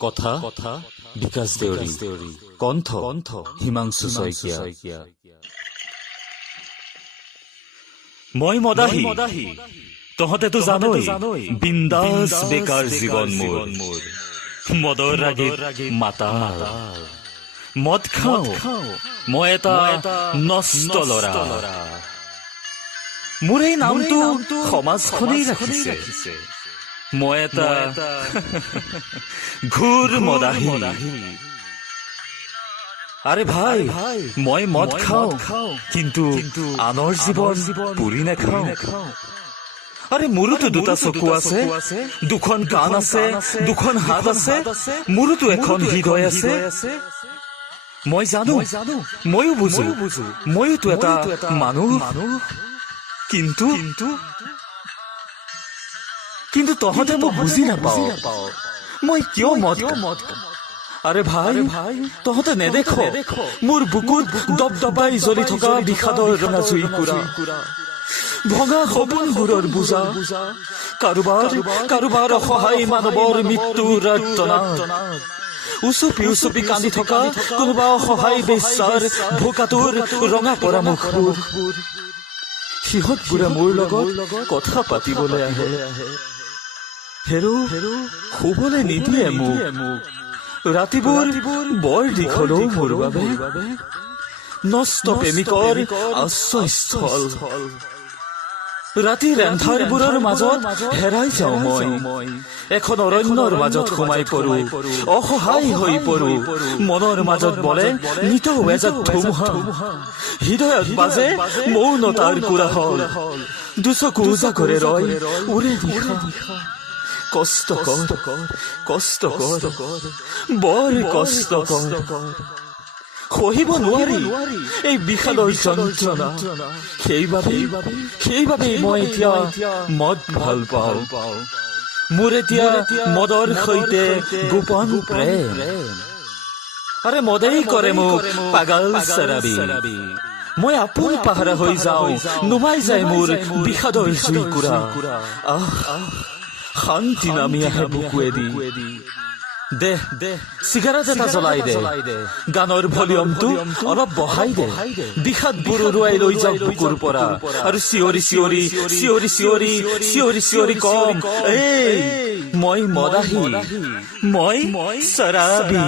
কথা বিকাশ দেউৰী, কণ্ঠ হিমাংশু শইকীয়া। মই মদাহী, তহঁতেতো জানই বিন্দাস বেকাৰ জীৱন মোৰ। মদৰ ৰাগীত মাতাল, মদ খাওঁ মই এটা নষ্ট ল'ৰা। মোৰ এই নামটো সমাজখনেই ৰাখিছে। মই এটা ঘোৰ মদাহী। আৰে ভাই, মই মদ খাওঁ কিন্তু আনৰ জীৱন পুৰি নাখাওঁ। আৰে মোৰোতো দুটা চকু আছে, দুখন কাণ আছে, দুখন হাত আছে, মোৰোতো এখন হৃদয় আছে। মই জানো, ময়ো বুজো, ময়োতো এটা মানুহ। কিন্তু কিন্তু তহঁতে মোক বুজি নাপাও মই কিয় মদ খাওঁ। আৰে ভাই, তহঁতে নেদেখ মোৰ বুকুত দবদবাই জ্বলি থকা বিষাদৰ ৰঙা জুইকুৰা, ভঙা সপোনবোৰৰ বোজা, কাৰোবাৰ অসহায় মানৱৰ মৃত্যুৰ আৰ্তনাদ, উচপি উচপি কান্দি থকা কোনোবা অসহায় বেশ্যাৰ ভোকাটোৰ ৰঙা পৰা মুখবোৰ। সিহঁতবোৰে মোৰ লগত কথা পাতিবলৈ আহে, হেৰো শুবলৈ নিদিয়ে মোক। ৰাতিবোৰ বৰ দীঘলো মোৰ বাবে, নষ্ট প্ৰেমিকৰ আশ্ৰয়স্থল। ৰাতিৰ এন্ধাৰবোৰৰ মাজত হেৰাই যাওঁ মই, এখন অৰণ্যৰ মাজত সোমাই পৰো, অসহায় হৈ পৰো। মনৰ মাজত বলে নিতৌ এজাক ধুমুহা, হৃদয়ত বাজে মৌনতাৰ কোলাহল। দুচকু উজাগৰে ৰয় উৰে নিশা। কষ্টকৰ বৰ কষ্টকৰ, সহিব নোৱাৰি এই বিষাদৰ যন্ত্ৰণা। সেইবাবেই মই এতিয়া মদ ভাল পাওঁ। মোৰ এতিয়া মদৰ সৈতে গোপন প্ৰেম। আৰে মদেই কৰে মোক পাগল চাৰাবী। মই আপোন পাহৰা হৈ যাওঁ, নুমাই যায় মোৰ বিষাদৰ জুইকুৰা। শান্তি নামি আহে বুকুৱেদি। দে চিগাৰেট এটা জ্বলাই দে, গানৰ ভলিউমটো অলপ বঢ়াই দে। বিষাদবোৰ উৰুৱাই লৈ যাওক বুকুৰ পৰা, আৰু চিঞৰি চিঞৰি চিঞৰি চিঞৰি চিঞৰি চিঞৰি কম, এই মই মদাহী, মই চাৰাবী।